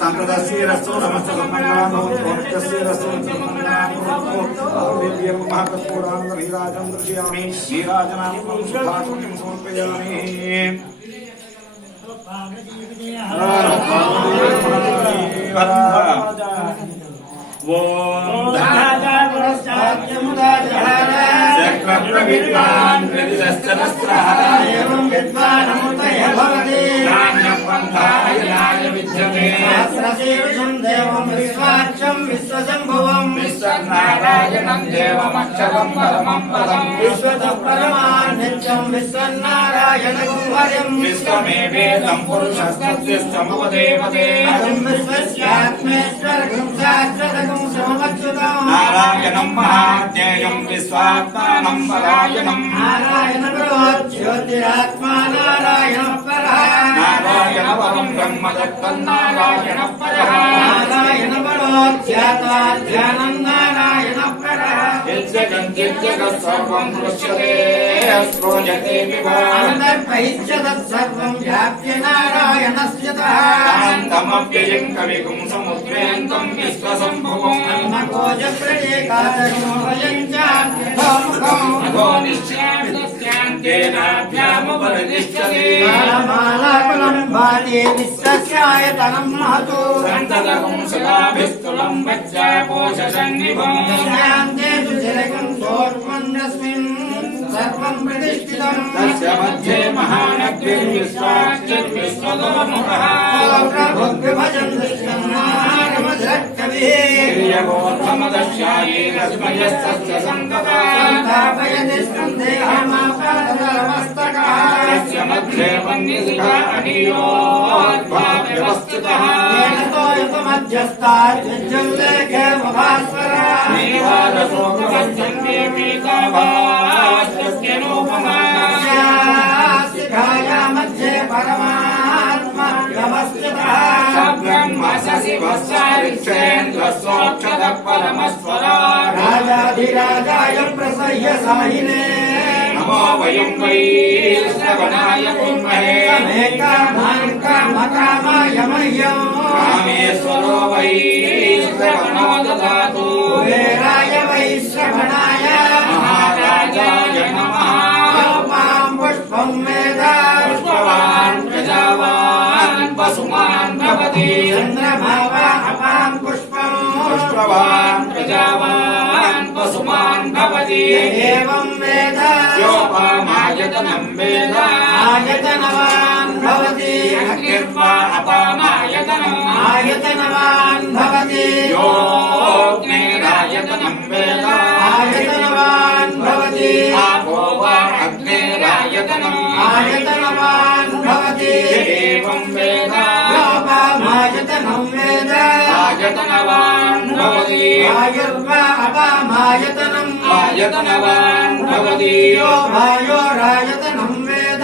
संप्रदायरस्तु समस्त सम्मन्नामो भवत्यस्यरस्तु सम्मन्नामो दिव्यं महाकस्फुरां नीराजं दर्शयामि नीराजनां सुभाषुं समर्पयामि ओम धाता विद्वान् प्रतिशस्त्रस्त्रः एवं विद्वानमुतय भवति नान्यपन्थाय विद्यते सहस्रशीर्षं देवं विश्वाक्षं विश्वशम्भुवं विश्वनारायणं देवमक्षरं परमं पदं विश्वतः परमान्नित्यं विश्वनारायणं हरिं विश्वमेवेदं पुरुषस्तस्यमुपदेवते विश्वस्यात्मेश्वरं शाश्वतं सममच्युतं नारायणं महाज्ञेयं विश्वात्मानं परायणं नारायण ज्योतिरात्मा नारायण परः नारायण परं ब्रह्म तन्नारायण परः नारायण परोध्याता ध्यानं नारायण परः यज्जगत् सर्वं दृश्यते श्रूयते विभानर्पयिष्य तत्सर्वं व्याप्य नारायणस्य तः अनन्तमव्ययं कविगुं समुद्रेऽन्तं विश्वसम्भुवम् अन्नकोजप्रदेकादशो वयं चान्तो निश्चयामि तस्यान्तेनाभ्यामुपरितिष्ठते मालाकुलं भाति विश्वस्यायतनं महतो सन्ततं सदाभिस्तुलं वज्रापोषसन्निभं शान्तेषु चिरकं सोऽर्पन्नस्मिन् सर्वं प्रतिष्ठितं तस्य मध्ये महानग्निर्विश्वाक्षर्विश्वतोमुखः प्रभुर्विभजं दृश्यं नारमधुरकविः यगोत्तमदश्यायी रश्मयस्तस्य सन्तता स्थापयति स्कन्धेहमापादधर्मस्तकः तस्य मध्ये वह्निशिखा अनियोद्भाव्यवस्थितः येनतो युतमध्यस्ताद्विज्जल्लेखे मुखास्वरः शिखाया मध्ये परमात्मा व्यवस्थितः ब्रह्मशिवस्वारिक्षेन्द्रस्वक्षतः परमस्वरा राजाधिराजाय प्रसह्य साहिने नमो वयं वै श्रवणाय कुर्महे मे कामान् कामकामाय मह्यं कामेश्वरो वै श्रवणो ददातु कुबेराय वै श्रवणाय महाराजाय नमः पां पुष्पं मेधा पुष्पवान् प्रजावान् वसुमान् भवति चन्द्रमा वा अपां पुष्पं पुष्पवान् प्रजावान् वसुमान् भवति एवं वेद योपामायतनं वेद आयतनवान् भवति अग्निर्वा अपामायतनम् आयतनवान् भवति योऽग्निरायतनं वेद आयतनवान् भवति आपो वा अग्निरायतनम् आयतनवान् भवति एवं वेद योपामायतनं वेद आयतनवान् भवति आयुर्वा अपामायतनम् आयतनवान् भवति यो वायोरायतनं वेद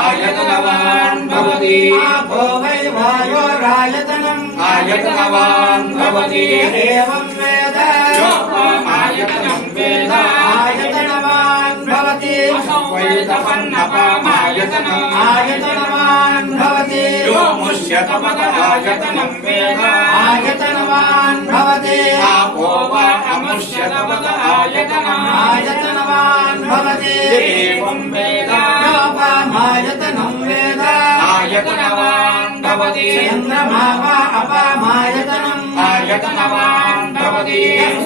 आयतनवान् भवति आपो वै वायोरायतनम् आयतनवान् भवति एवं वेद योपामायतनं वेद आयतनवान् भवति वै तपन्नपामायतनम् आयतनवान् भवति यो मुष्यतपद आयतनं वेद आयतनवान् भवति आपो वा अमुष्यतपद आयतनम् आयतनवान् भवति एवं वेद योपामायतनं वेद आयतनवान् भवति चन्द्रमा वा अपामायतनम् आयतनवान् भवति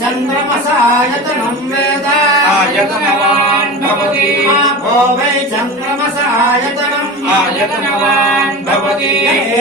चन्द्रमसायतनं वेद आयतनवान् भवति आपो वै चन्द्रमसायतनम् आयतनवान् भवति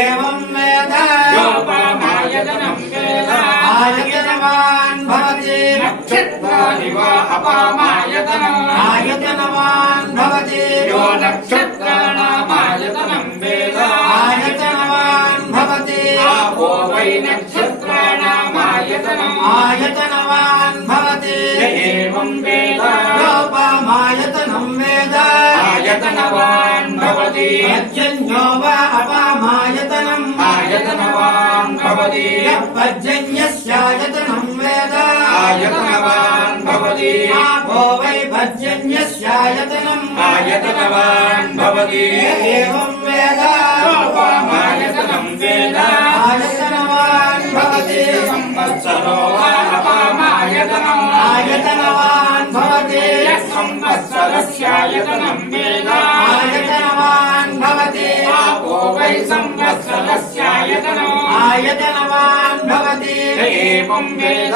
एवं वेद योपामायतनं वेद आयतनवान् भवति नक्षत्राणि वा अपामायतनम् आयतनवान् भवति यो नक्षत्राणामायतनं वेद आयतनवान् भवति आपो वै नक्षत्राणामायतनम् आयतनवान् भवति एवं वेद योपामायतनं वेद आयतनवान् भवति पर्जन्यो वा अपामायतनम् आयतनवान् भवति पर्जन्यस्यायतनं वेद आयतनवान् भवति आपो वै पर्जन्यस्यायतनम् आयतनवान् भवति एवं वेद योपामायतनं वेद आयतनवान् भवति संवत्सरो वा अपामायतनम् आयतनवान् भवति संवत्सरस्यायतनं वेद आयतनवान् भवति आपो वै संवत्सरस्यायतनम् आयतनवान् भवति एवं वेद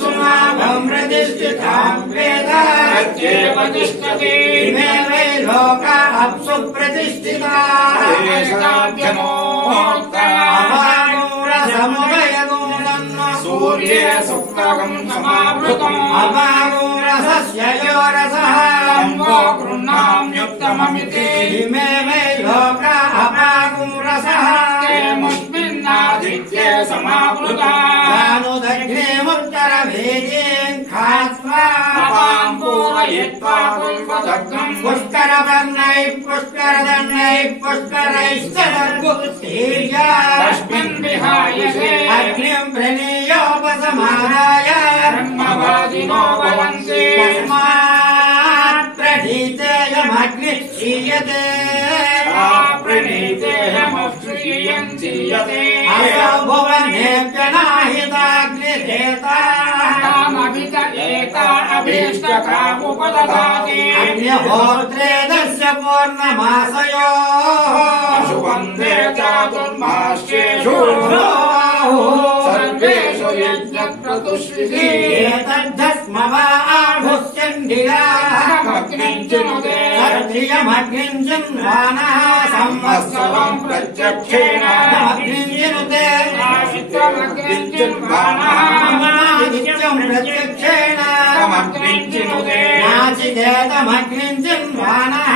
सुनाभं प्रतिष्ठितां वेद प्रत्येव तिष्ठति इमे वै लोका अप्सु प्रतिष्ठिताः अपागूढसमुदयगूढम् सूर्ये सुप्तकम् समावृतम् अपागूढसस्य यो रसः सम्भो गृह्णाम्युत्तममिति इमे वै लोका अपागूढसः ते मुष्मिन्नादित्ये समावृता जानुदग्नेमुत्तरभेदीम् खात्वा अपाम् पूरयित्वा कुल्पदग्धम् पुष्करवर्णैः पुष्करदण्डैः पुष्करैश्च दर्भुक्तीर्या तस्मिन् विहायसे अग्निम् प्रणीयोपसमादाय ब्रह्मवादिनो वदन्ति तस्मात् प्रणीतेयमग्निः क्षीयते प्रणीतेऽहमक्षीयम् चीयते असौ भुवनेऽप्यनाहिताग्निरेता कामभित एता अभीष्टकामुपदधाति अग्निहोत्रे दस्य पूर्णमासयोः शुभन्ते चातुर्मास्येषु सर्वेषु यज्ञक्रतुष्विधि एतद्धस्म वा आढुष्यन्दिरामग्निञ्चिनुते सर्त्रियमग्निञ्चिन्वानः संवत्सरम् प्रत्यक्षेण अग्निञ्चिनुते नाशितमग्निञ्चिन्वानः प्रत्यक्षेण तमग्निञ्चिनुते नाचिदेतमग्निञ्चिन्वानः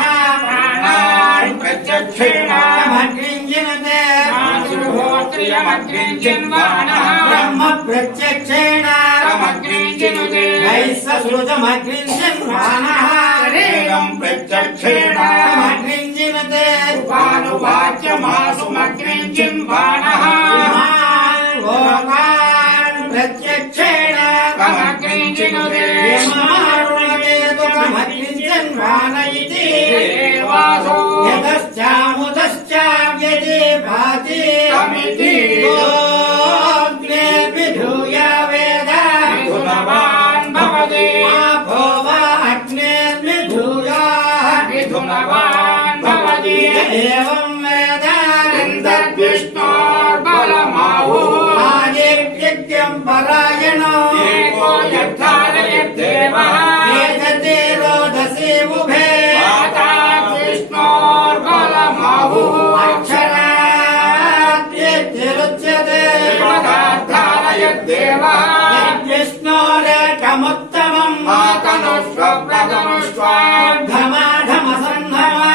प्राणान् प्रत्यक्षेण तमग्निञ्चिनुते नाशिहोत्रियमग्निञ्चिन्वानः ब्रह्म प्रत्यक्षेण तमग्निञ्चिनुते वैश्वश्रुतमग्निञ्चिन्वानः शरीरम् प्रत्यक्षेण तमग्निञ्चिनुते उपानुवाच्यमासुमग्निञ्चिन्वानः इमान् लोकान् प्रत्यक्षेण तमग्निञ्चिनुते यमारुणकेतुकमग्निञ्चिन्वान इति देवासो यतश्चामुतश्चाव्यतिभाति तमिति गोऽग्नेऽभिधूय वेद मिथुनवान् भवति आपो वा अग्नेऽभिधूय मिथुनवान् भवति एवं वेद इन्द्रविष्णोर्बलमाहुः आदित्यज्ञम् परायणो एको यद्धारयद्देवः एतते रोदसी उभे माता विष्णोर्बलमाहुः अक्षराद्यतिरुच्यते देवतार्धारयद्देवः विष्णोरेकमुत्तमम् मातनुष्व प्रतनुष्व धमाधमसन्धमा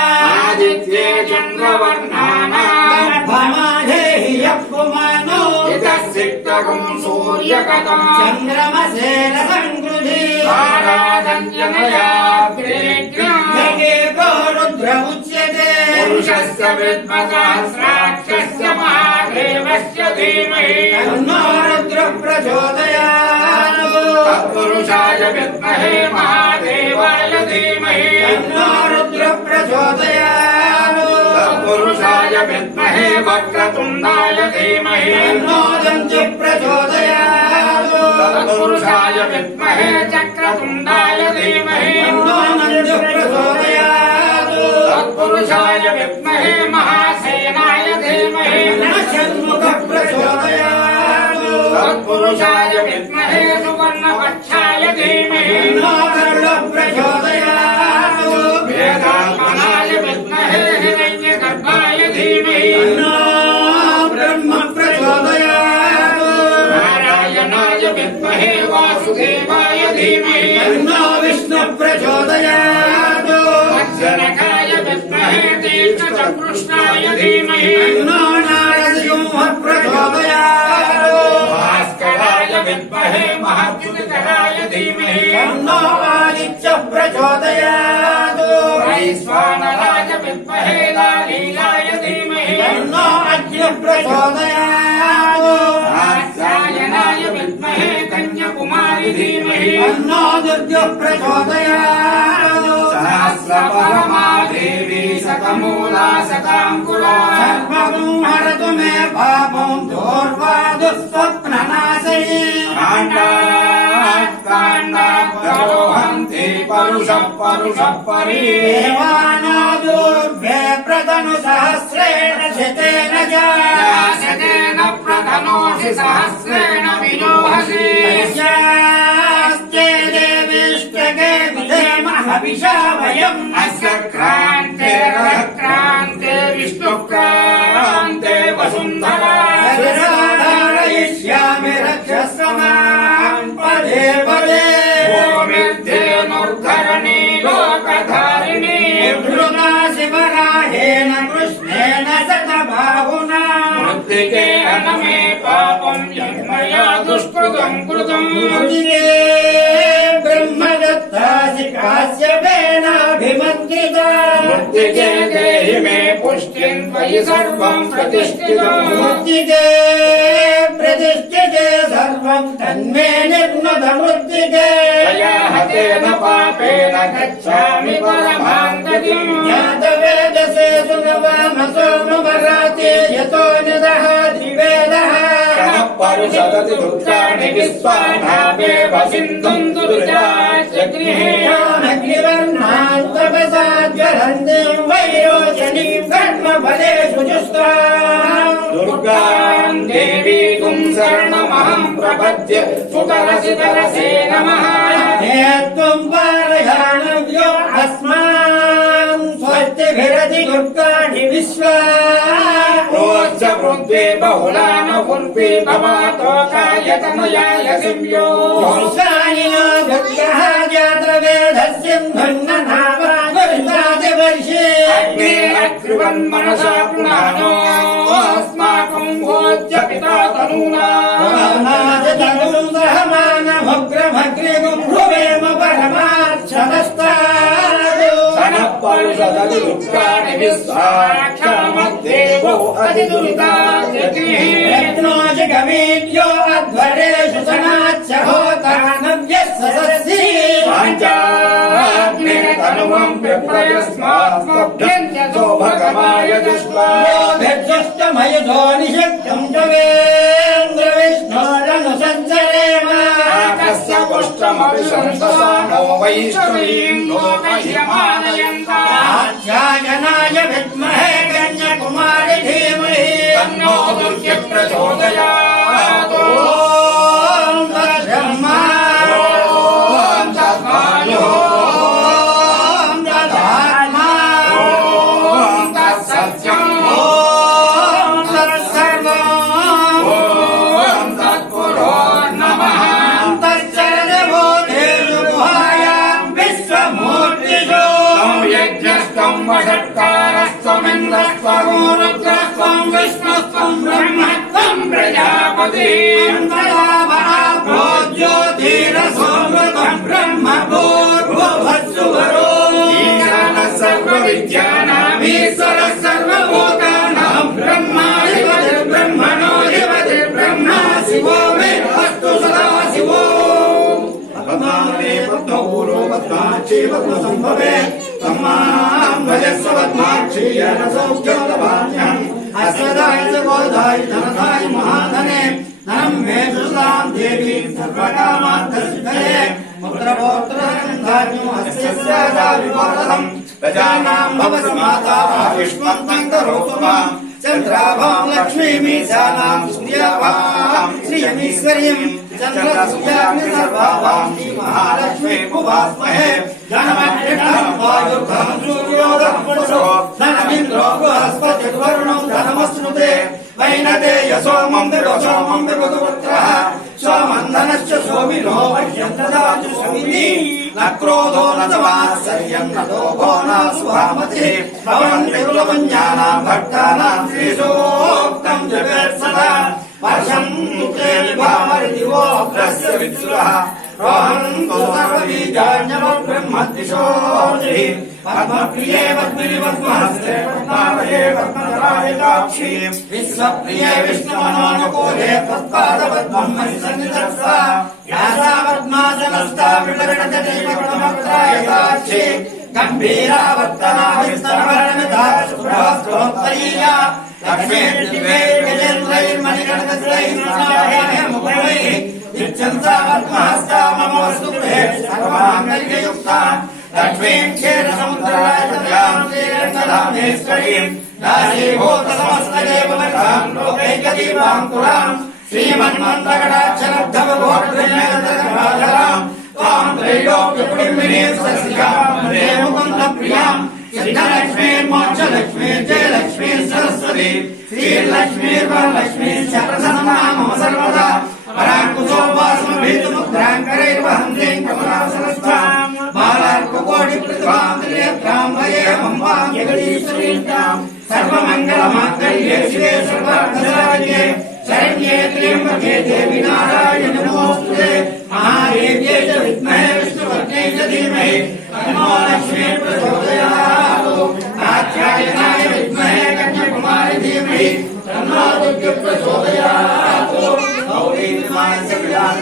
आदित्ये चन्द्रवर्णानाम् धमाधेहि यः पुमानो इतः सिक्तकम् सूर्यकतम् चन्द्रमसेन सङ्कृधि आराधन्यनयाग्रेग्रम् एको रुद्रमुच्यते पुरुषस्य विद्मसहस्राक्षस्य महादेवस्य धीमहि तन्नो रुद्रः प्रचोदयात् तत्पुरुषाय विद्महे महादेवाय धीमहि तन्नो रुद्र प्रचोदयात् तत्पुरुषाय विद्महे वक्रतुण्डाय धीमहि तन्नो दन्ति प्रचोदयात् तत्पुरुषाय विद्महे चक्रतुण्डाय धीमहि तन्नो नन्ति प्रचोदयात् तत्पुरुषाय विद्महे महासेनाय धीमहि तन्नो षण्मुख प्रचोदयात् तत्पुरुषाय विद्महे सुवर्णपक्षाय धीमहि तन्नो गरुड प्रचोदयात् वेदात्मनाय विद्महे हिरण्यगर्भाय धीमहि तन्नो ब्रह्म प्रचोदयात् नारायणाय विद्महे वासुदेवाय धीमहि तन्नो विष्णु प्रचोदयात् जनकाय विद्महे तीर्थचतुष्टाय धीमहि तन्नो नारसिंह प्रचोदयात् भास्कराय विद्महे महाद्युतिकराय धीमहि तन्नो आदित्य प्रचोदयात् वैश्वानराय विद्महे लालीलाय धीमहि तन्नो अग्नि प्रचोदयात् कात्यायनाय विद्महे कन्याकुमारी धीमहि तन्नो दुर्ग प्रचोदयात् सहस्रपरमा देवी सकमूला सकाङ्कुला सर्वं हरतु मे पापं दूर्वा दुःस्वप्ननाशिनी काण्डात् प्रलोहन्ति परुषः परि देवानादूर्भे प्रतनु सहस्रेण शतेन च सतेन प्रधनोषि सहस्रेण विलोहसि यस्यास्ते देवीष्टके विधेमः हविषा वयम् अस्य क्रान्ते विष्णुक्रान्ते वसुन्धरा धारयिष्यामि रक्षस्वमान् पदे पदे गोमिर्धेनुर्धरणी लोकधारिणी धृता शिवराहेण कृष्णेन शतबाहुना मृत्तिके हनमे पापं यन्मया दुष्कृतं कृतम् मृत्तिके ब्रह्मदत्तासि काश्यपेनाभिमन्त्रिता मृत्तिके देहि मे पुष्टिं त्वयि सर्वं प्रतिष्ठितम् मृत्तिके प्रतिष्ठिते सर्वं तन्मे निर्नुत मृत्तिके त्वया हतेन पापेन गच्छामि परमान्ततिम् ज्ञातवेदसे सुनवामसोमवराते यतो निदहाति वेदः परुषदति दुर्गाणि विश्वानावेव सिन्धुम् दुर्गाचगृहे अग्निवर्णान्तपसाज्वलन्तीं वैरोचनीं कर्मफलेषु जुस्ताम् दुर्गाम् देवीकुं शरणमहं प्रपद्य सुतरसितरसे नमः हे त्वं पारयाणव्यो अस्मान् स्वस्तिभिरति दुर्गाणि विश्वा प्रोच्च पृथ्वी बहुलानुपुर्वी भवातोकायतनयाय सिंयो हंसानिनो दुर्गः जातवेदस्यन्धन्ननावागुरुतादिवर्षे अग्ने अग्निवन्मनसा पुनानो अस्माकं भोज्य पिता तनूना तनूं सहमानभग्रभग्रिगुं भ्रुवेम परमाक्षरस्तात् सनः परुषदति दुर्गाणि विश्वाक्षामद्देवो अतिदुरिताजगृहे रत्नोजगमेद्यो अध्वरेषु सनाच्च होतानव्यः सदस्ति पाञ्चाग्निर्तनुवं विप्रयस्मात्मभ्यञ्जतो भगवाय दृष्ट्वा भिर्जुष्टमयधो निषक्तं जवेन्द्रविष्णोरनुसञ्चरेम आकाशस्य पुष्टमपि संससानो वैष्णवीं लोकह्यमानयन्ता कात्यायनाय विद्महे कन्याकुमारी धीमहि तन्नो दुर्गे प्रचोदयात् ॐ तद्ब्रह्मा ॐ तद्वायुः ॐ तदात्मा ॐ तत्सत्यम् ॐ तत्सर्वम् ॐ तत्पुरोर्नमः तच्चरणबोधेषु गुहायां विश्वमूर्तिषु तं यज्ञस्त्वं वषट्कारस्त्वमिन्द्रस्त्वं रुद्रस्त्वं विष्णुस्त्वं ब्रह्मत्वं प्रजापति ज्योतिरसोमृतं ब्रह्म भूर्भुवस्सुवरो ईशानः सर्वविद्यानामीश्वरः सर्वभूतानां ब्रह्माधिपतिर्ब्रह्मणोऽधिपतिर्ब्रह्मा शिवो मे अस्तु सदा शिवो पद्माक्षी पद्मसंभवे तम्मां भजस्व पद्माक्षी येन सौख्यं लभाम्यहम् अस्मदाय च गोदाय धनदाय महाधने धनं मे सुतां देवी सर्वकामार्थसिद्धये पुत्रपौत्रधान्यो अस्य विवर्धनम् प्रजानां भवसि माता विष्णुं करोतु माम् चन्द्राभां लक्ष्मीमीशानां सूर्याभां श्रियमीश्वर्यं चन्द्रसूर्याग्नि सर्वाभां महालक्ष्मी उपास्महे धनमग्निधनं वायुर्धनं सूर्योधनं पुरुषो धनमिन्द्रो बृहस्पतिर्वरुणो धनमश्नुते वैनते यशोमं विदोषोमं विबुधपुत्रः सोमन्धनश्च सोमिनो वर्षन्तदाचु सोमिनी न क्रोधो न च वात्सल्यं न लोभो न सुभामतिः भवन्ति कुलपुञ्जानां भक्तानां श्रीसूक्तं जगत्सदा वर्षं मुक्ते विभामरिदिवो अग्रस्य विद्युरः रोहन्तु सर्वबीजान्यवो ब्रह्मद्विषोऽधिः पद्मप्रिये पद्मिनि पद्महस्ते पद्मावये पद्मधरायताक्षी विश्वप्रिये विष्णुमनोनुकूले त्वत्पादपद्मं मयि सन्निधत्सा यासा पद्मासनस्था विपरिणतते पद्मवक्त्रायताक्षी गम्भीरावर्तना विस्तरवर्णमिता शुभ्रवस्त्रोत्तरीया लक्ष्मीर्दिवे गजेन्द्रैर्मणिगणकत्रैर्नारायणमुखैः नित्यन्ता पद्महस्ता मम वस्तु गृहे सर्वाङ्गल्ययुक्ता लक्ष्मीं क्षीरसमुद्रराजतयां श्रीरङ्गधामेश्वरीं दासीभूतसमस्तदेवमतां लोकैकदीपाङ्कुरां श्रीमन्मन्त्रकटाक्षलब्धवभोटविनयन्तकराधरां त्वां त्रैलोक्यकुटुम्बिनीं सस्यां वन्दे मुकुन्दप्रियां सिद्धलक्ष्मीर्मोक्षलक्ष्मीर्जयलक्ष्मीः सरस्वती श्रीलक्ष्मीर्वरलक्ष्मीः शतसन्ना मम सर्वदा पराङ्कुशोपासमभीतमुद्राङ्करैर्वहन्तीं कमलासनस्थां बालार्ककोटिप्रतिभां त्रिनेत्रां वयेमम्बां जगदीश्वरीं सर्वमङ्गलमाङ्गल्ये शिवे सर्वार्थसाधिके शरण्ये त्र्यम्बके देवी नारायणि नमोऽस्तुते महादेव्यै च विद्महे विष्णुपत्न्यै च धीमहि तन्नो लक्ष्मी प्रचोदयात् कात्यायनाय विद्महे कन्याकुमारी धीमहि तन्नो दुर्गे प्रचोदयात् गौरीमाय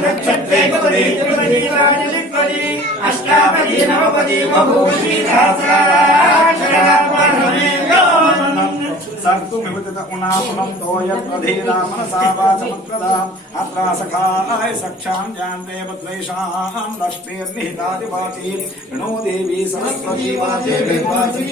रक्षत्रे कपदे जगदीराजलिक्वदी अष्टापदी नवपदी बभूषी सहस्राक्षरात्मनमेव्योऽनन्तम् सर्तुमिवतित उनापुनं तोयप्रधीरा मनसा वाचमक्रदा अत्रा सखाय सक्षां जानते बद्वैषां लक्ष्मीर्निहितादिवाची ऋणो देवी सरस्वती वाचे वाची